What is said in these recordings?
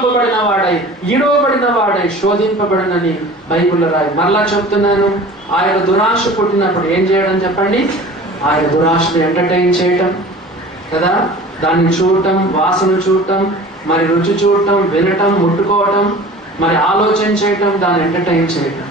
కొల్పబడిన వాడై, ఈడవబడిన వాడై, శోధింపబడినని బైబిల్లో రాయి. మరలా చెప్తున్నాను, ఆ యొక్క దురాశ పుట్టినప్పుడు ఏం చేయడం చెప్పండి? ఆ యొక్క దురాశను ఎంటర్టైన్ చేయటం కదా, దాన్ని చూడటం, వాసన చూడటం, మరి రుచి చూడటం, వినటం, ముట్టుకోవటం, మరి ఆలోచన చేయటం, దాన్ని ఎంటర్టైన్ చేయటం.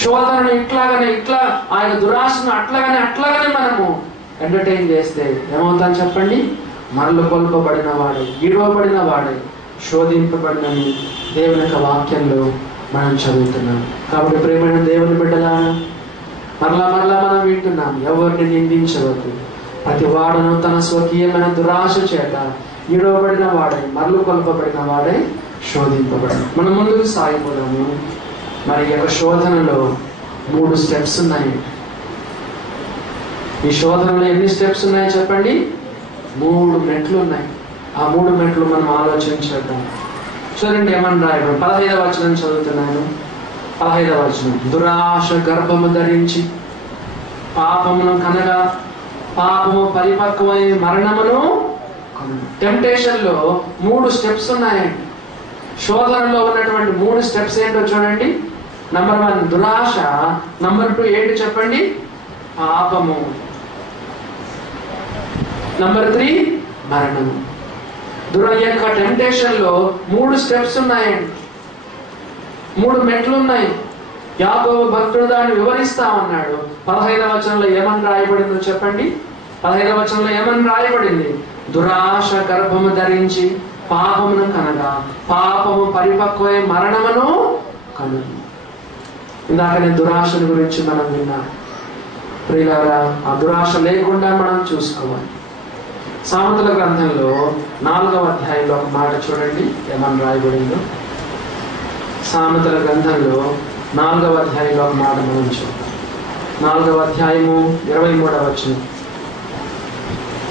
శోధనను ఇట్లా ఆ యొక్క దురాశను అట్లాగనే మనము ఎంటర్టైన్ చేస్తే ఏమవుతాను చెప్పండి? మరలు కొల్పబడిన వాడే, ఈడవబడిన వాడే, శోధింపబడినని దేవుని యొక్క వాక్యంలో మనం చదువుతున్నాం. కాబట్టి ప్రేమైన దేవుని బిడ్డలా మరలా మనం వింటున్నాం, ఎవరిని నిందించవద్దు. ప్రతి వాడును తన స్వకీయమైన దురాశ చేత ఈడవబడిన వాడే, మరలు కొల్పబడిన వాడే, శోధింపబడి. మనం ముందుకు సాగిపోదాము. మరి ఈ యొక్క శోధనలో 3 స్టెప్స్ ఉన్నాయి. ఈ శోధనలో ఎన్ని స్టెప్స్ ఉన్నాయో చెప్పండి? 3 మెట్లు ఉన్నాయి. ఆ 3 మెట్లు మనం ఆలోచించేద్దాం. చూడండి ఏమని రాయడం. 15వ వచనం చదువుతున్నాను. 15వ వచనం, దురాశ గర్భము ధరించి పాపమును కనగా పాపము పరిపక్వమై మరణమును. టెంప్టేషన్ లో 3 స్టెప్స్ ఉన్నాయండి. శోధనలో ఉన్నటువంటి 3 స్టెప్స్ ఏంటో చూడండి. నంబర్ 1 దురాశ, నంబర్ 2 ఏంటి చెప్పండి? పాపము, నంబర్ 3 మరణము. యొక్క టెంప్టేషన్ లో 3 స్టెప్స్ ఉన్నాయండి, 3 మెట్లు ఉన్నాయి. యాకోబు భక్తుడు దాన్ని వివరిస్తా ఉన్నాడు. 15వ వచనంలో ఏమని రాయబడిందో చెప్పండి? 15వ వచనంలో ఏమని రాయబడింది? దురాశ గర్భము ధరించి పాపమును కనగా పాపము పరిపక్వమై మరణమును కనును. ఇందాకనే దురాశల గురించి మనం విన్నాం. ప్రియులారా, ఆ దురాశ లేకుండా మనం చూసుకోవాలి. సామెతల గ్రంథంలో 4వ అధ్యాయంలో ఒక మాట చూడండి ఏమని రాయబడిందో. సామెతల గ్రంథంలో 4వ అధ్యాయంలో ఒక మాట మనం చూద్దాం. 4వ అధ్యాయము 23వ వచనం.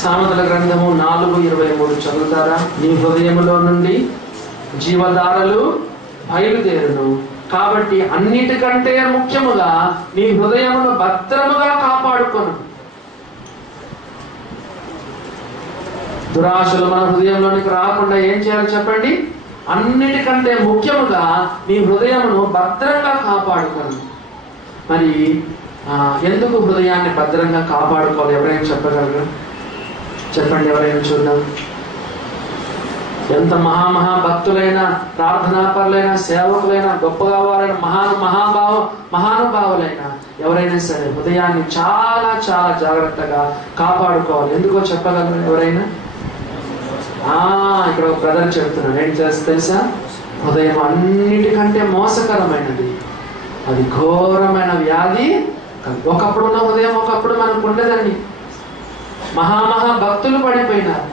సామెతల గ్రంథము 4:23 చదువుతారా? నీ హృదయములో నుండి జీవధారలు బయలుదేరును, కాబట్టి అన్నిటికంటే ముఖ్యముగా నీ హృదయమును భద్రముగా కాపాడుకొను. దురాశలు మన హృదయంలోనికి రాకుండా ఏం చేయాలి చెప్పండి? అన్నిటికంటే ముఖ్యముగా నీ హృదయమును భద్రంగా కాపాడుకోను. మరి ఎందుకు హృదయాన్ని భద్రంగా కాపాడుకోవాలి? ఎవరైనా చెప్పగలరు? చెప్పండి, ఎవరైనా చూద్దాం. ఎంత మహాభక్తులైన, ప్రార్థనాపరులైన, సేవకులైన, గొప్పగా వారైన, మహానుభావులైన ఎవరైనా సరే హృదయాన్ని చాలా చాలా జాగ్రత్తగా కాపాడుకోవాలి. ఎందుకో చెప్పగలరు ఎవరైనా? ఇక్కడ ఒక బ్రదర్ చెప్తున్నాడు. ఏం చేస్తే తెలుసా? హృదయం అన్నిటికంటే మోసకరమైనది, అది ఘోరమైన వ్యాధి. ఒకప్పుడు ఉన్న హృదయం ఒకప్పుడు మనకు ఉండదండి. భక్తులు పడిపోయినారు.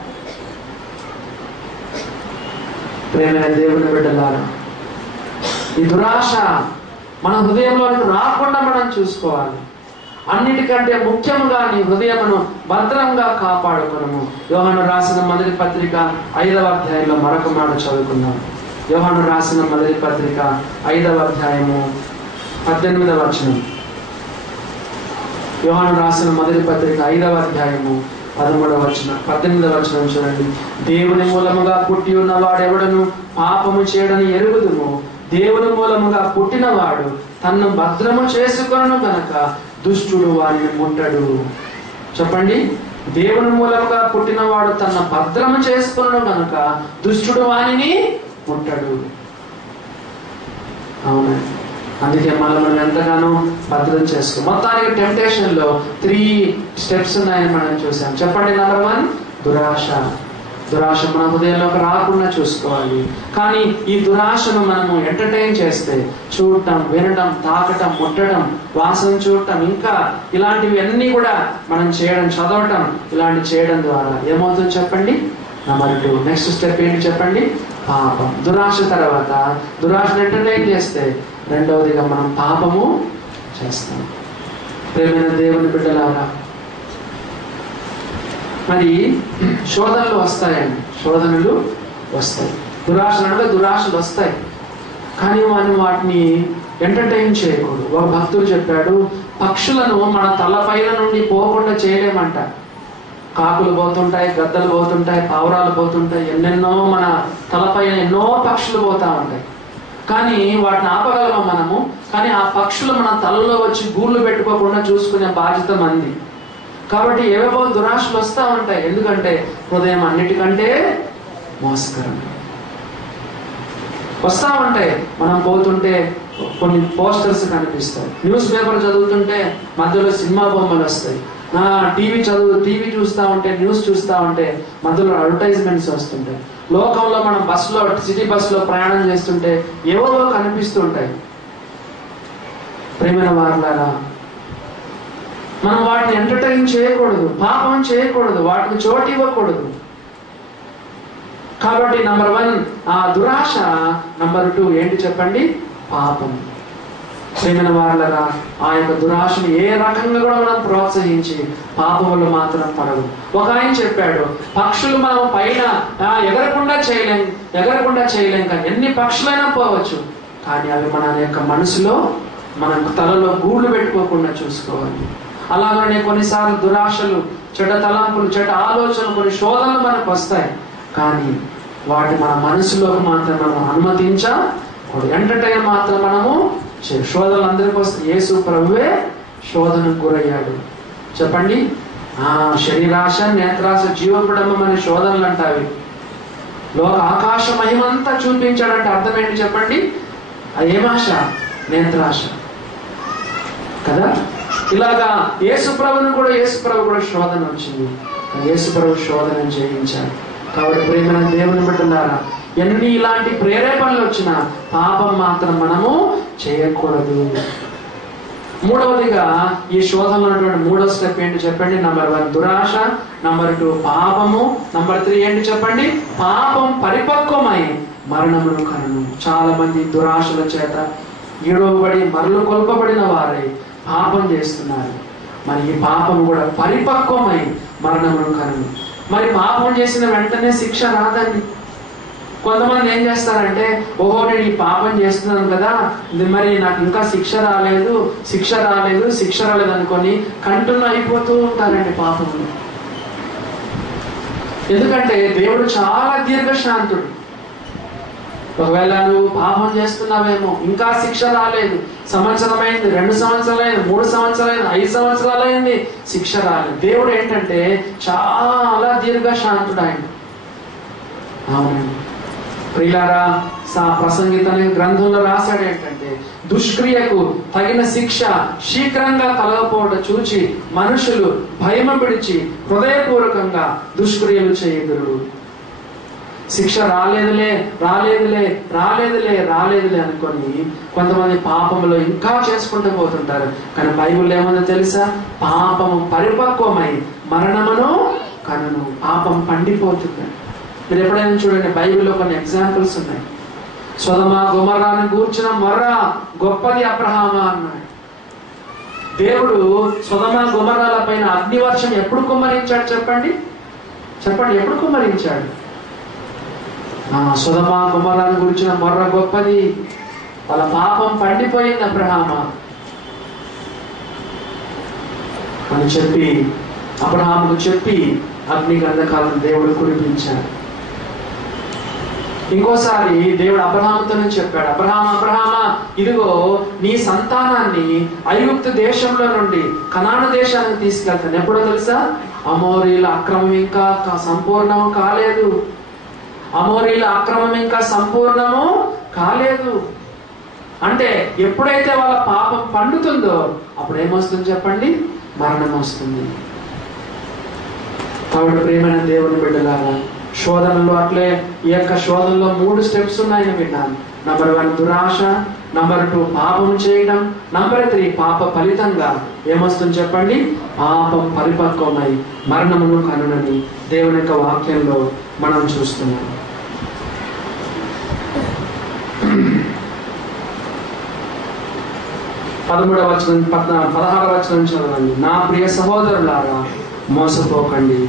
ప్రేమైన దేవుని బిడ్డలారా, ఈ దురాశ మన హృదయంలోకి రాకుండా మనం చూసుకోవాలి. అన్నిటికంటే ముఖ్యముగా నీ హృదయమును భద్రంగా కాపాడుకునము. యోహాను రాసిన మొదటి పత్రిక 5వ అధ్యాయంలో మరొక మాట చదువుకుందాం. యోహాను రాసిన మొదటి పత్రిక 5వ అధ్యాయము 18వ వచనం. యోహాను రాసిన మొదటి పత్రిక 5వ అధ్యాయము 13వ వచనం, 18వ వచనం చూడండి. దేవుని మూలముగా పుట్టి ఉన్నవాడెవడను పాపము చేయడని ఎరుగుదుము. దేవుని మూలముగా పుట్టినవాడు తన్ను భద్రము చేసుకొను గనక దుష్టుడు వారిని ముట్టడు. చెప్పండి, దేవుని మూలముగా పుట్టినవాడు తన భద్రము చేసుకొను గనక దుష్టుడు వారిని ముట్టడు. అవునా? అందుకే మనం ఎంతగానో భద్రం చేసుకో. మొత్తానికి టెంప్టేషన్ లో 3 స్టెప్స్ ఉన్నాయని మనం చూసాం. చెప్పండి. నంబర్ 1 దురాశ మన హృదయంలోకి రాకుండా చూసుకోవాలి. కానీ ఈ దురాశను మనము ఎంటర్టైన్ చేస్తే, చూడటం, వినడం, తాకటం, ముట్టడం, వాసన చూడటం, ఇంకా ఇలాంటివి అన్నీ కూడా మనం చేయడం, చదవటం, ఇలాంటి చేయడం ద్వారా ఏమవుతుందో చెప్పండి? నంబర్ 2 నెక్స్ట్ స్టెప్ ఏంటి చెప్పండి? పాపం. దురాశ తర్వాత దురాశను ఎంటర్టైన్ చేస్తే రెండవదిగా మనం పాపము చేస్తాం. ప్రేమైన దేవుని బిడ్డలారా, మరి శోధనలు వస్తాయండి, శోధనలు వస్తాయి. దురాశలు వస్తాయి, కానీ మనం వాటిని ఎంటర్టైన్ చేయకూడదు. ఒక భక్తుడు చెప్పాడు, పక్షులను మన తలపైన నుండి పోకుండా చేయలేమంట, కాకులు పోతుంటాయి, గద్దలు పోతుంటాయి, పావురాలు పోతుంటాయి, ఎన్నెన్నో మన తలపైన ఎన్నో పక్షులు పోతా ఉంటాయి. కానీ వాటిని ఆపగలమా మనము? కానీ ఆ పక్షులు మన తలలో వచ్చి గూళ్ళు పెట్టుకోకుండా చూసుకునే బాధ్యత మంది. కాబట్టి ఏవేవో దురాశలు వస్తూ ఉంటాయి. ఎందుకంటే హృదయం అన్నిటికంటే మోసకరం. వస్తూ ఉంటాయి. మనం పోతుంటే కొన్ని పోస్టర్స్ కనిపిస్తాయి, న్యూస్ పేపర్ చదువుతుంటే మధ్యలో సినిమా బొమ్మలు వస్తాయి, టీవీ చూస్తూ ఉంటే, న్యూస్ చూస్తూ ఉంటే మధ్యలో అడ్వర్టైజ్మెంట్స్ వస్తుంటాయి. లోకంలో మనం బస్సులో, సిటీ బస్సులో ప్రయాణం చేస్తుంటే ఏవో కనిపిస్తూ ఉంటాయి. ప్రేమైన వారులారా, మనం వాటిని ఎంటర్టైన్ చేయకూడదు, పాపం చేయకూడదు, వాటికి చోటు ఇవ్వకూడదు. కాబట్టి నంబర్ 1 ఆ దురాశ, నంబర్ 2 ఏంటి చెప్పండి? పాపం. ప్రేమైన వారులారా, ఆ యొక్క దురాశను ఏ రకంగా కూడా మనం ప్రోత్సహించి పాపములు మాత్రం పడదు. ఒక ఆయన చెప్పాడు, పక్షులు మనం పైన ఎగరకుండా చేయలేం కానీ ఎన్ని పక్షులైనా పోవచ్చు, కానీ అవి మన యొక్క మనసులో, మన తలలో గూళ్ళు పెట్టుకోకుండా చూసుకోవాలి. అలాగనే కొన్నిసార్లు దురాశలు, చెడ్డ తలంపులు, చెడ్డ ఆలోచనలు, కొన్ని శోధనలు మనకు వస్తాయి. కానీ వాటి మన మనసులోకి మాత్రం మనం అనుమతించకూడదు. ఎంటర్టైన్ మాత్రం మనము శోధనలు అందరికీ వస్తాయి. యేసు ప్రభువే శోధనకు గురయ్యాడు. చెప్పండి, శరీరాశ, నేత్రాశ, జీవపుడమం అనే శోధనలు అంటావి. లోక ఆకాశ మహిమంతా చూపించాడంటే అర్థం ఏంటి చెప్పండి? అది ఏమాశ? నేత్రాశ కదా. ఇలాగా యేసు ప్రభు కూడా శోధన వచ్చింది. యేసు ప్రభు శోధన జయించాడు. కాబట్టి ప్రేమైన దేవుని బిడ్డలారా, ఎన్ని ఇలాంటి ప్రేరేపణలు వచ్చినా పాపం మాత్రం మనము చేయకూడదు. మూడవదిగా ఈ శోధనలో ఉన్నటువంటి మూడో స్టెప్ ఏంటి చెప్పండి? నంబర్ 1 దురాశ, నంబర్ 2 పాపము, నంబర్ 3 ఏంటి చెప్పండి? పాపం పరిపక్వమై మరణమును కనును. చాలా మంది దురాశల చేత ఈడవబడి మరలు కొల్పబడిన వారై పాపం చేస్తున్నారు. మరి ఈ పాపం కూడా పరిపక్వమై మరణమును కనును. మరి పాపం చేసిన వెంటనే శిక్ష రాదండి. కొంతమంది ఏం చేస్తారంటే, ఓహో నేను ఈ పాపం చేస్తున్నాను కదా, మరి నాకు ఇంకా శిక్ష రాలేదు అనుకొని కంటిన్యూ అయిపోతూ ఉంటారండి పాపంలో. ఎందుకంటే దేవుడు చాలా దీర్ఘశాంతుడు. ఒకవేళ నువ్వు పాపం చేస్తున్నావేమో, ఇంకా శిక్ష రాలేదు, సంవత్సరమైంది, 2 సంవత్సరాలైంది, 3 సంవత్సరాలైంది, 5 సంవత్సరాలైంది, శిక్ష రాలేదు. దేవుడు ఏంటంటే చాలా దీర్ఘశాంతుడు ఆయన. అవునండి ప్రియులారా, ప్రసంగిత గ్రంథంలో రాశాడు ఏంటంటే, దుష్క్రియకు తగిన శిక్ష శీఘ్రంగా కలగపోవడం చూచి మనుషులు భయము పిడిచి హృదయపూర్వకంగా దుష్క్రియలు చేయుదురు. శిక్ష రాలేదులే అనుకొని కొంతమంది పాపంలో ఇంకా చేసుకుంటూ పోతుంటారు. కానీ బైబిల్ ఏమన్నా తెలుసా? పాపము పరిపక్వమై మరణమును కనును. పాపం పండిపోతుంది. మీరు ఎప్పుడైనా చూడండి, బైబిల్లో కొన్ని ఎగ్జాంపుల్స్ ఉన్నాయి. సొదొమ గొమొర్రాను గూర్చిన మొర్ర గొప్పది అబ్రహామా అన్నాడు. దేవుడు సొదొమ గొమొర్రాల పైన అగ్నివర్షం ఎప్పుడు కుమ్మరించాడు చెప్పండి? ఎప్పుడు కుమ్మరించాడు? సొదొమ గొమొర్రాను గురించిన మొర్ర గొప్పది, వాళ్ళ పాపం పండిపోయింది అబ్రహామా అని చెప్పి అబ్రహాముకు చెప్పి అగ్ని గంధకాలను దేవుడు కురిపించాడు. ఇంకోసారి దేవుడు అబ్రహాముతోనే చెప్పాడు, అబ్రహామా ఇదిగో నీ సంతానాన్ని ఐగుప్తు దేశంలో నుండి కనాను దేశానికి తీసుకెళ్తాను. ఎప్పుడో తెలుసా? అమోరీల అక్రమం ఇంకా సంపూర్ణము కాలేదు. అంటే ఎప్పుడైతే వాళ్ళ పాపం పండుతుందో అప్పుడు ఏమొస్తుంది చెప్పండి? మరణం వస్తుంది. కాబట్టి ప్రియమైన దేవుని బిడ్డలారా, శోధనలు అట్లే ఈ యొక్క శోధనలో 3 స్టెప్స్ ఉన్నాయని విన్నాను. నంబర్ 1 దురాశ, నంబర్ 2 పాపం చేయడం, నంబర్ 3 పాప ఫలితంగా ఏమొస్తుంది చెప్పండి? పాపం పరిపక్వమై మరణమును కనునని దేవుని యొక్క వాక్యంలో మనం చూస్తున్నాం. 16వ వచనం చదవండి. నా ప్రియ సహోదరులారా, మోసపోకండి.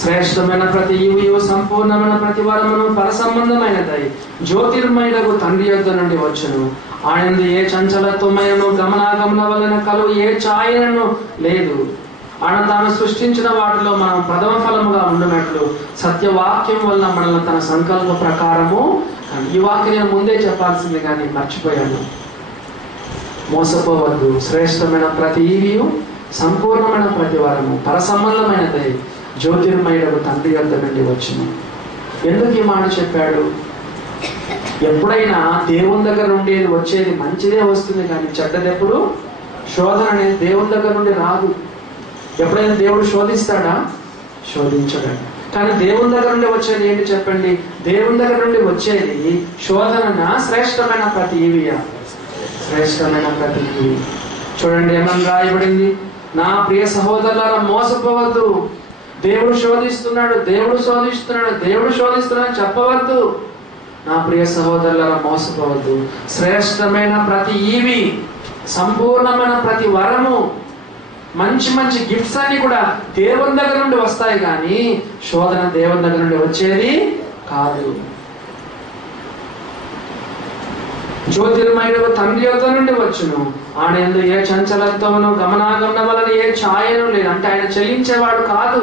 శ్రేష్టమైన ప్రతి ఈవు సంపూర్ణమైన ప్రతి వరమును పరసంబంధమైనదై జ్యోతిర్మయుడగు తండ్రి యొద్ద నుండి వచ్చును. ఆయన ఏ చంచలత్వమైనను గమనాగమన వలన కలుగు ఏ ఛాయను లేదు. ఆయన తాను సృష్టించిన వాటిలో మనం ప్రథమ ఫలముగా ఉండినట్లు సత్యవాక్యం వల్ల మనల్ని తన సంకల్ప ప్రకారము. ఈ వాక్యం నేను ముందే చెప్పాల్సింది కానీ మర్చిపోయాను. మోసపోవద్దు. శ్రేష్టమైన ప్రతి ఈవియు సంపూర్ణమైన ప్రతి వారము పరసంబంధమైనదై జ్యోతిర్మయుడు తండ్రి యొద్ద నుండి వచ్చును. ఎందుకు ఈ మాట చెప్పాడు? ఎప్పుడైనా దేవుని దగ్గర నుండి వచ్చేది మంచిదే వస్తుంది, కానీ చెడ్డదెప్పుడు శోధన అనేది దేవుని దగ్గర నుండి రాదు. ఎప్పుడైనా దేవుడు శోధిస్తాడా? శోధించడా. కానీ దేవుని దగ్గర నుండి వచ్చేది ఏంటి చెప్పండి? దేవుని దగ్గర నుండి వచ్చేది శోధన శ్రేష్టమైన ప్రతి ఈవియా? శ్రేష్టమైన ప్రతి ఈవి. చూడండి ఏమని రాయబడింది? నా ప్రియ సహోదరులారా మోసపోవద్దు. దేవుడు శోధిస్తున్నాడు, దేవుడు శోధిస్తున్నాడు, దేవుడు శోధిస్తున్నాడు చెప్పవద్దు. నా ప్రియ సహోదరులారా మోసపోవద్దు. శ్రేష్టమైన ప్రతి ఈవి, సంపూర్ణమైన ప్రతి వరము, మంచి మంచి గిఫ్ట్స్ అన్ని కూడా దేవుని దగ్గర నుండి వస్తాయి, కానీ శోధన దేవుని దగ్గర నుండి వచ్చేది కాదు. జ్యోతిర్మయుడు తండ్రి యొద్ద నుండి వచ్చును. ఆయన యందు ఏ చంచలత్వమును గమనాగమన వలన ఏ ఛాయను లేదు. అంటే ఆయన చెల్లించేవాడు కాదు,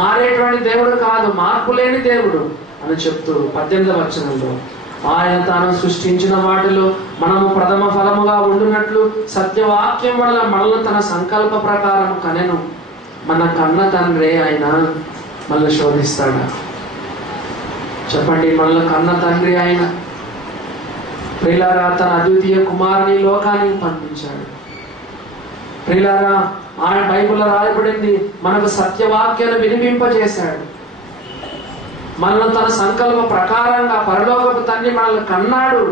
మారేటువంటి దేవుడు కాదు, మార్పు లేని దేవుడు అని చెప్తూ 18వ వచనంలో ఆయన తాను సృష్టించిన వాటిలో మనము ప్రథమ ఫలముగా ఉండునట్లు సత్యవాక్యం వల్ల మనల్ని తన సంకల్ప ప్రకారం కనెను. మన కన్న తండ్రి ఆయన మనల్ని శోధిస్తాడా? చెప్పండి. మనల్ని కన్న తండ్రి ఆయన. ప్రియులారా, తన అద్వితీయ కుమారుని లోకానికి పంపించాడు. ప్రియులారా, ఆయన బైబిల్లో రాయబడింది మనకు సత్యవాక్యాన్ని వినిపింపజేశాడు. మనల్ని తన సంకల్ప ప్రకారంగా పరలోకపు తండ్రి మనల్ని కన్నాడు.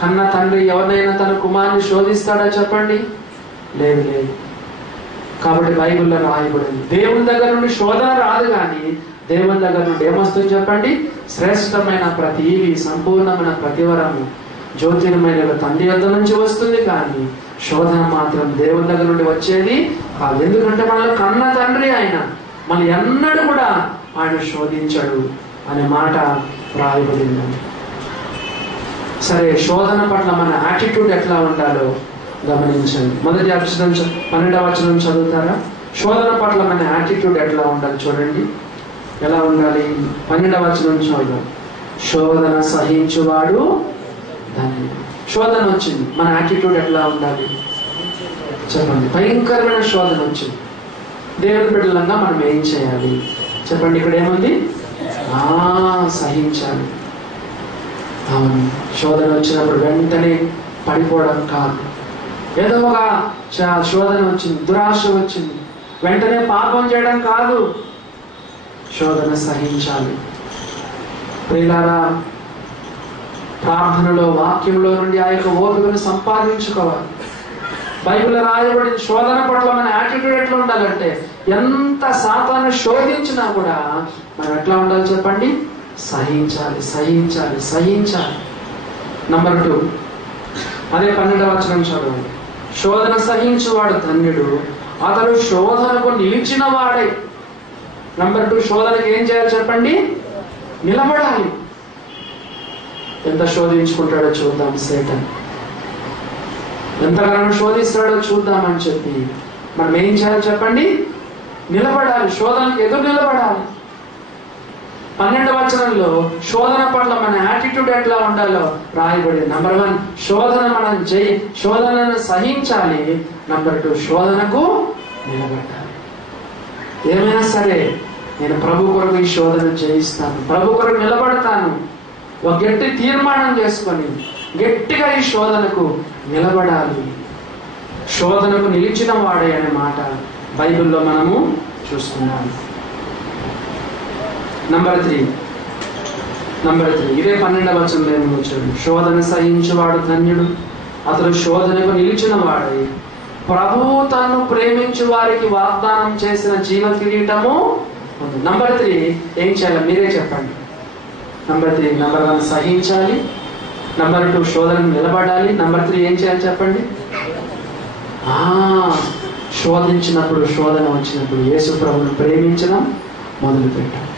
కన్న తండ్రి ఎవరినైనా తన కుమారుని శోధిస్తాడా చెప్పండి? లేదు, లేదు. కాబట్టి బైబిల్లో రాయబడింది దేవుని దగ్గర నుండి శోధన రాదు, కానీ దేవుని దగ్గర నుండి ఏమొస్తుంది చెప్పండి? శ్రేష్టమైన ప్రతి ఈవి, సంపూర్ణమైన ప్రతివరము జ్యోతిర్మయుడు తండ్రి యొద్ద నుంచి వస్తుంది, కానీ శోధన మాత్రం దేవుని దగ్గర నుండి వచ్చేది కాదు. ఎందుకంటే మనల్ని కన్న తండ్రి ఆయన, మన ఎన్నడూ కూడా ఆయన శోధించడు అనే మాట రాయబడింది. సరే, శోధన పట్ల మన యాటిట్యూడ్ ఎట్లా ఉండాలో గమనించండి. మొదటి అక్షరం 12వ వచనం చదువుతారా? శోధన పట్ల మన యాటిట్యూడ్ ఎట్లా ఉండాలి చూడండి. ఎలా ఉండాలి? 12వ వచనం చదువు. శోధన సహించువాడు ధన్యుడు. శోధన వచ్చింది, మన యాటిట్యూడ్ ఎట్లా ఉండాలి చెప్పండి. భయంకరమైన శోధన వచ్చింది, దేవుని బిడ్డలంగా మనం ఏం చేయాలి చెప్పండి. ఇక్కడ ఏముంది? సహించాలి. అవును, శోధన వచ్చినప్పుడు వెంటనే పడిపోవడం కాదు. ఏదో ఒక శోధన వచ్చింది, దురాశ వచ్చింది, వెంటనే పాపం చేయడం కాదు. శోధన సహించాలి. ప్రియులారా, ప్రార్థనలో వాక్యంలో నుండి ఆ యొక్క ఓపికను సంపాదించుకోవాలి. బైబిల్లో రాయబడింది శోధన పట్ల మన యాటిట్యూడ్ ఎట్లా ఉండాలంటే, ఎంత సాతాను శోధించినా కూడా మనం ఎట్లా ఉండాలి చెప్పండి? సహించాలి, సహించాలి, సహించాలి. నంబర్ 2, అదే 12వ వచనం చదవండి. శోధన సహించువాడు ధన్యుడు, అతడు శోధనకు నిలిచిన వాడే. నంబర్ 2, శోధనకు ఏం చేయాలి చెప్పండి? నిలబడాలి. ఎంత శోధించుకుంటాడో చూద్దాం సేటన్, ఎంతగానో శోధిస్తాడో చూద్దామని చెప్పి మనం ఏం చేయాలి చెప్పండి? నిలబడాలి. శోధనకు ఎదురు నిలబడాలి. 12వ వచనంలో శోధన పట్ల మన యాటిట్యూడ్ ఎట్లా ఉండాలో రాయబడింది. నంబర్ 1, శోధన మనం శోధనను సహించాలి. నంబర్ 2, శోధనకు నిలబడాలి. ఏమైనా సరే నేను ప్రభు కొరకు ఈ శోధన జయిస్తాను, ప్రభు కొరకు నిలబడతాను, ఒక గట్టి తీర్మానం చేసుకొని గట్టిగా ఈ శోధనకు నిలబడాలి. శోధనకు నిలిచిన వాడే అనే మాట బైబిల్లో మనము చూస్తున్నాము. నంబర్ 3, ఇదే 12వ వచనంలో ఏమో చూడండి. శోధన సహించువాడు ధన్యుడు, అతడు శోధనకు నిలిచిన వాడే. ప్రభువు తను ప్రేమించు వారికి వాగ్దానం చేసిన జీవ కిరీటము. నంబర్ 3 ఏం చేయాలి మీరే చెప్పండి. నంబర్ 1 సహించాలి. నంబర్ 2 శోధనకు నిలబడాలి. నంబర్ 3 ఏం చేయాలి చెప్పండి? శోధించినప్పుడు, శోధన వచ్చినప్పుడు యేసు ప్రభువును ప్రేమించడం మొదలుపెట్టాలి.